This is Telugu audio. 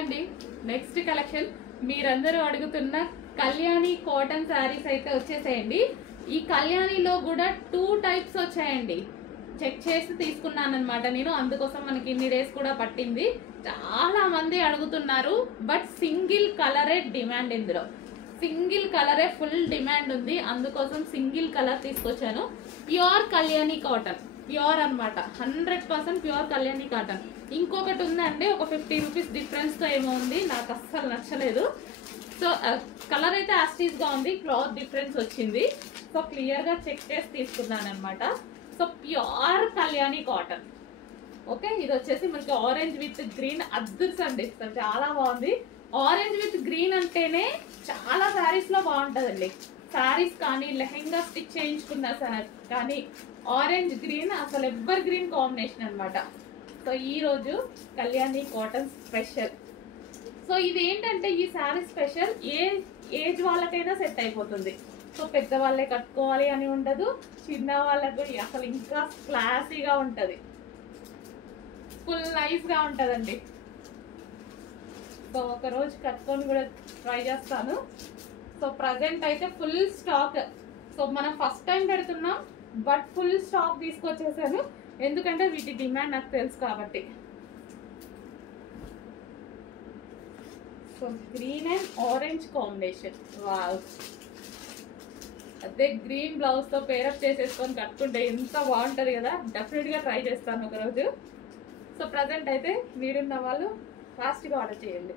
అండి. నెక్స్ట్ కలెక్షన్ మీరందరూ అడుగుతున్న కళ్యాణి కాటన్ శారీస్ అయితే వచ్చేసాయండి. ఈ కళ్యాణిలో కూడా 2 టైప్స్ వచ్చాయండి. చెక్ చేసి తీసుకున్నాను అనమాట నేను, అందుకోసం మనకి ఇన్ని డేస్ కూడా పట్టింది. చాలా మంది అడుగుతున్నారు, బట్ సింగిల్ కలరే డిమాండ్. ఇందులో సింగిల్ కలరే ఫుల్ డిమాండ్ ఉంది, అందుకోసం సింగిల్ కలర్ తీసుకొచ్చాను. ప్యూర్ కళ్యాణి కాటన్, ప్యూర్ అనమాట, 100% ప్యూర్ కళ్యాణి కాటన్. ఇంకొకటి ఉందండి, ఒక 50 రూపీస్ డిఫరెన్స్తో ఏమో ఉంది, నాకు అస్సలు నచ్చలేదు. సో కలర్ అయితే యాస్టీస్గా ఉంది, క్లాత్ డిఫరెన్స్ వచ్చింది. సో క్లియర్గా చెక్ చేసి తీసుకున్నాను అనమాట. So pure Kalyani cotton. Okay, ఇది వచ్చేసి మనకి ఆరెంజ్ విత్ గ్రీన్ అద్దుర్స్ అండి, చాలా బాగుంది. ఆరెంజ్ విత్ గ్రీన్ అంటేనే చాలా శారీస్లో బాగుంటుందండి. శారీస్ కానీ లెహెంగా స్టిచ్ చేయించుకున్న కానీ ఆరెంజ్ గ్రీన్ అసలు ఎవర్ గ్రీన్ కాంబినేషన్ అనమాట. సో ఈరోజు కళ్యాణి కాటన్ స్పెషల్. సో ఇది ఏంటంటే ఈ శారీ స్పెషల్ ఏజ్ వాళ్ళకైనా సెట్ అయిపోతుంది. సో పెద్దవాళ్ళే కట్టుకోవాలి అని ఉండదు, చిన్న వాళ్ళకు అసలు ఇంకా క్లాసీగా ఉంటుంది, ఫుల్ నైస్గా ఉంటుందండి. సో ఒకరోజు కట్టుకొని కూడా ట్రై చేస్తాను. సో ప్రజెంట్ అయితే ఫుల్ స్టాక్. సో మనం ఫస్ట్ టైం పెడుతున్నాం, బట్ ఫుల్ స్టాక్ తీసుకొచ్చేసాను, ఎందుకంటే వీటి డిమాండ్ నాకు తెలుసు కాబట్టి. So green and orange combination, wow. అదే గ్రీన్ బ్లౌజ్తో పేరప్ చేసేసుకొని కట్టుకుంటే ఎంత బాగుంటుంది కదా. డెఫినెట్గా ట్రై చేస్తాను ఒకరోజు. సో ప్రజెంట్ అయితే మీరున్న వాళ్ళు ఫాస్ట్గా ఆర్డర్ చేయండి.